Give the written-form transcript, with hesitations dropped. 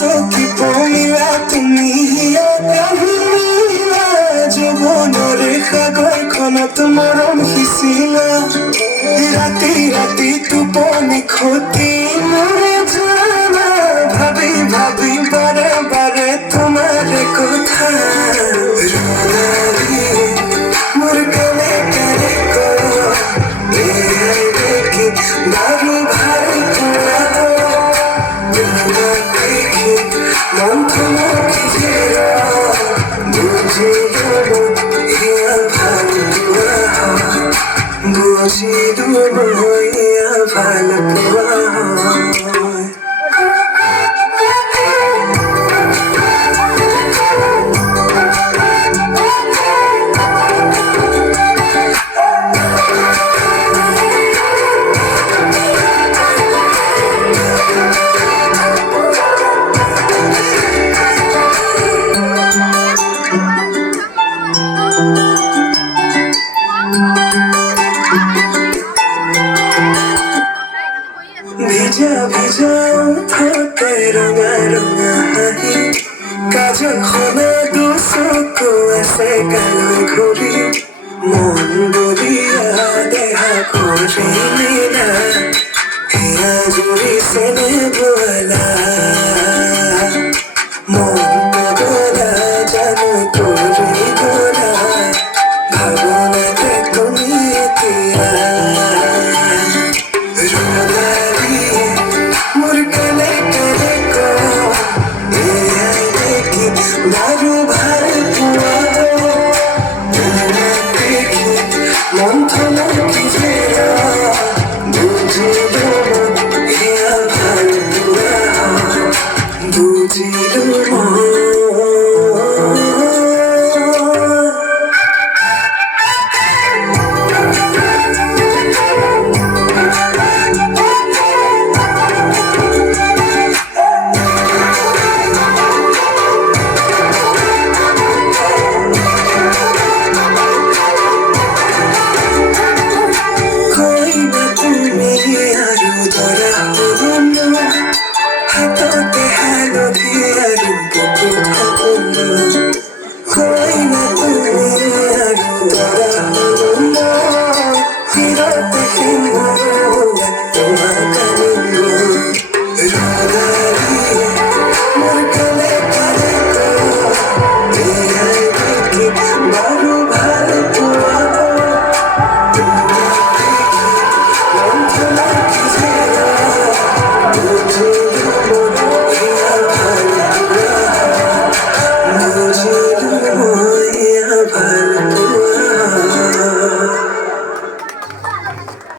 চকি পইলা তুমি কাহিলা যৌৱনৰে সাগৰখনত মৰম সিঁচিলা ৰাতি ৰাতি টোপনি খতি মৰে জানা ভাবি ভাবি বাৰে বাৰে তোমাৰ কথা ৰোনালী মোৰ কানে কানে কয় দেখি বাৰু ভাল পোৱা মন তোমার খিজেরা বুঝি দেবো ইয়া ভালো বুঝি দেবো ইয়া ভালো ভিজা ভিজা উঠতে ৰঙা ৰঙা হাঁহি কাজল খনা দুচকু আছে গালৈ ঘূৰি মন বলিয়া দেহা কৰি নীলা হিয়া জুৰিছে নে বোলা মন পগলা জানো কৰি গলা ভাৱনাতে তুমি এতিয়া বাৰু ভাল পোৱা দেখি মন থলৰ খিজেৰা বুজিলো এয়া ভাল পোৱা বুজিলো হাততে হালধি আৰু